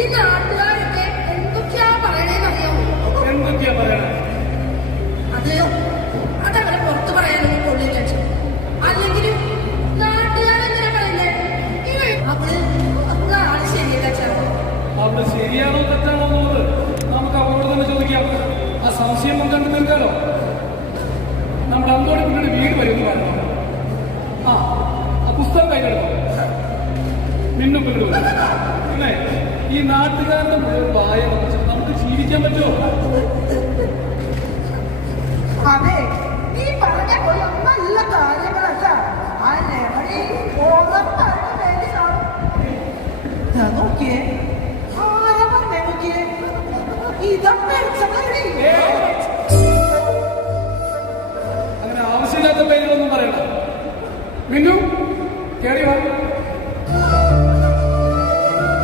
ഈ നാട്ടുകാരൊക്കെ എന്തൊക്കെയാ പറയണേന്ന് അറിയാമോ? എന്തൊക്കെയാ പറയണേ? അതങ്ങനെ പുറത്ത് പറയാനൊന്നും കൊള്ളില്ല. അല്ലെങ്കിലും നാട്ടുകാരെന്തിനാ പറയുന്നേ? അവള് ആള് ശരിയല്ല. അവള് ശരിയാണോ തെറ്റാണോ എന്നുള്ളത് നമുക്ക് അവളോട് തന്നെ ചോദിക്കാം. ആ സംശയം കണ്ടു തീർക്കാലോ. നമ്മുടെ അന്തോടെ കുട്ടിയുടെ വീട് വരുന്നു പറഞ്ഞു. ആ പുസ്തകം കൈകെടുക്കും മിന്നും പിന്നിടും. പിന്നെ ഈ നാട്ടുകാരുടെ മുഴുവൻ വായ നമുക്ക് ജീവിക്കാൻ പറ്റുമോ? അതെ, നീ പറഞ്ഞ പോലെ നല്ല കാര്യങ്ങളല്ല. ആ ലെവണി നോക്കിയേ, നോക്കിയേ, ഇതൊക്കെ അങ്ങനെ ആവശ്യമില്ലാത്ത പേരിലൊന്നും പറയണ്ട. മിന്നു കേറി വാ.